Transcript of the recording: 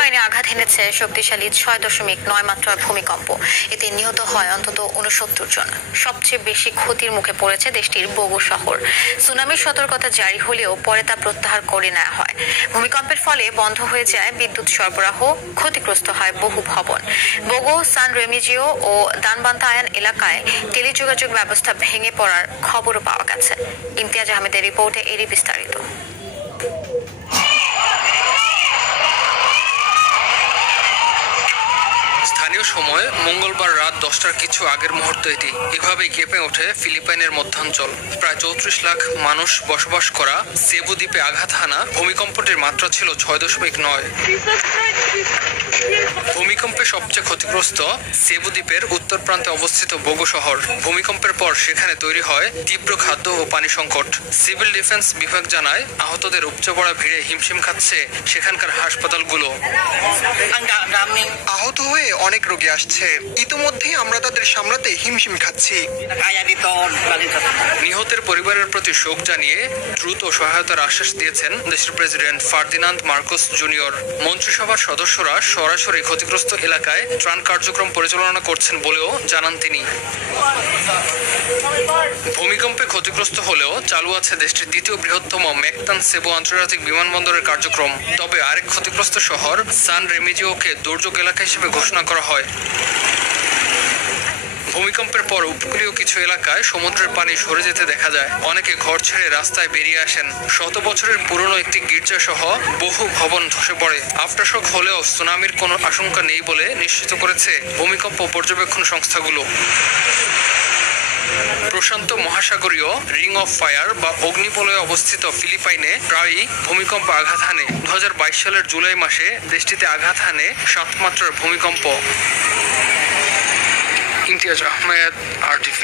ফিলিপাইনে আঘাত এনেছে শক্তিশালী 6.9 মাত্রার ভূমিকম্প। এতে নিহত হয় অন্তত 69 জন। সবচেয়ে বেশি ক্ষতির মুখে পড়েছে দেশটির বোগো শহর। সুনামির সতর্কতা জারি হলেও পরে তা প্রত্যাহার করে নেওয়া হয়। ভূমিকম্পের ফলে বন্ধ হয়ে যায় বিদ্যুৎ সরবরাহ, ক্ষতিগ্রস্ত হয় বহু ভবন। বোগো, সান রেমিজিও ও দানবান্তায়ান এলাকায় টেলিযোগাযোগ ব্যবস্থা ভেঙে পড়ার খবরও পাওয়া গেছে। ইমতিয়াজ আহমেদের রিপোর্টে এরই বিস্তারিত। স্থানীয় সময় মঙ্গলবার রাত 10টার কিছু আগের মুহূর্ত এটি। এভাবেই কেঁপে ওঠে ফিলিপাইনের মধ্যাঞ্চল। প্রায় 34 লাখ মানুষ বসবাস করা সেবু দ্বীপে আঘাত হানা ভূমিকম্পটির মাত্রা ছিল 6.9। ভূমিকম্পে সবচেয়ে ক্ষতিগ্রস্ত সেবু দ্বীপের উত্তর প্রান্তে অবস্থিত বোগো শহর। ভূমিকম্পের পর সেখানে তৈরি হয় তীব্র খাদ্য ও পানি সংকট। সিভিল ডিফেন্স বিভাগ জানায়, আহতদের উপচে পড়া ভিড়ে হিমশিম খাচ্ছে সেখানকার হাসপাতালগুলো। আহত হয়ে অনেক রোগী আসছে, ইতোমধ্যেই আমরা তাদের সামলাতে হিমশিম খাচ্ছি। নিহতের পরিবারের প্রতি শোক জানিয়ে দ্রুত সহায়তার আশ্বাস দিয়েছেন দেশের প্রেসিডেন্ট ফার্দিনান্দ মার্কোস জুনিয়র। মন্ত্রিসভার সদস্যরা সরাসরি ক্ষতিগ্রস্ত এলাকায় ত্রাণ কার্যক্রম পরিচালনা করছেন বলেও জানান তিনি। ভূমিকম্পে ক্ষতিগ্রস্ত হলেও চালু আছে দেশটির দ্বিতীয় বৃহত্তম ম্যাকতান সেবু আন্তর্জাতিক বিমানবন্দরের কার্যক্রম। তবে আরেক ক্ষতিগ্রস্ত শহর সান রেমিজিওকে দুর্যোগ এলাকা হিসেবে ঘোষণা করা হয়। ভূমিকম্পের পর উপকূলীয় কিছু এলাকায় সমুদ্রের পানি সরে যেতে দেখা যায়। অনেকে ঘর ছেড়ে রাস্তায় বেরিয়ে আসেন। শত বছরের পুরনো একটি গির্জা সহ বহু ভবন ধসে পড়ে। আফটারশক হলেও সুনামির কোনো আশঙ্কা নেই বলে নিশ্চিত করেছে ভূমিকম্প পর্যবেক্ষণ সংস্থাগুলো। প্রশান্ত মহাসাগরীয় রিং অফ ফায়ার বা অগ্নিবলয়ে অবস্থিত ফিলিপাইনে প্রায়ই ভূমিকম্প আঘাত হানে। 2022 সালের জুলাই মাসে দেশটিতে আঘাত হানে 7 মাত্রার ভূমিকম্প। ইমতিয়াজ আহমেদ, RTV।